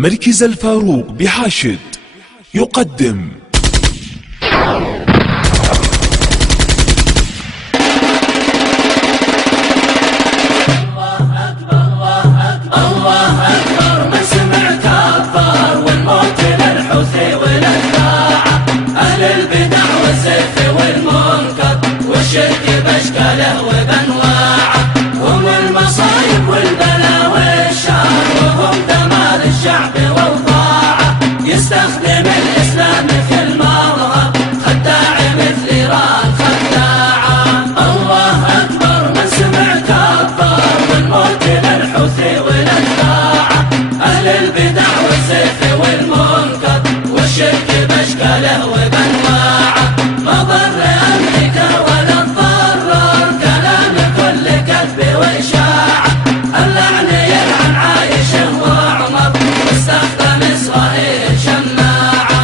مركز الفاروق بحاشد يقدم والشرك باشكاله وبانواعه، هم المصايب والبلاوي والشر، وهم دمار الشعب واوضاعه. يستخدم الاسلام في المظهر خداع مثل ايران خداعه. الله اكبر من سمع كبر، والموت للحوثي والاتباعه. اهل البدع والزيف والمنكر والشرك باشكاله وبانواعه. ما ضر امريكا ولا تضرر كلام كل كذب واشاعه. اللعن يلعن عايش وعمر واستخدم اسرائيل شماعه.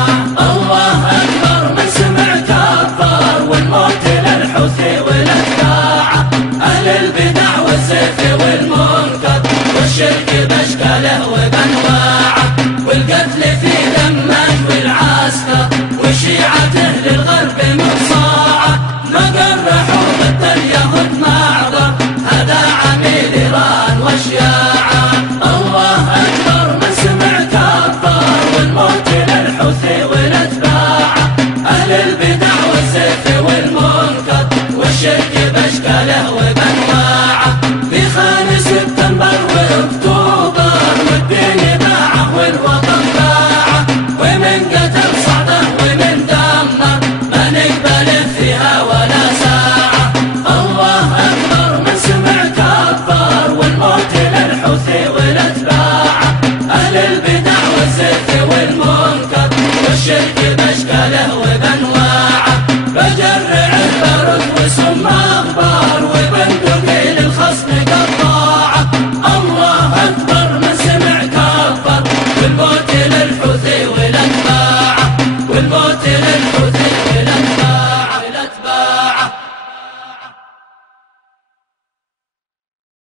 الله اكبر من سمع كبر، والموت للحوثي والاتباعه. اهل البدع والزيف والمنكر والشرك باشكاله وبانواعه. والقتل في دمج والعسكر وشيعته للغرب مصاعه. مقرحوا ضد اليهود معذر، هذا عميل ايران وشياعه. الله اكبر من سمع كبر، والموت للحوثي والاتباعه. اهل البدع والزيف والمنكر والشرك باشكاله وبانواعه. في 5 سبتمبر واكتوبر والدين باعه والوطن باعه. ومن قتل صعده ومن دمر ما نقبل فيها ولا ساعه. الله اكبر من سمع كبر، والموت للحوثي والاتباعه. اهل البدع والزيف والمنكر والشرك باشكاله وبانواعه. بجرع البرد وسم اخبار وبندقي للخصم قطاعه. الله اكبر من سمع كبر، والموت للحوثي والاتباعه. والموت للحوثي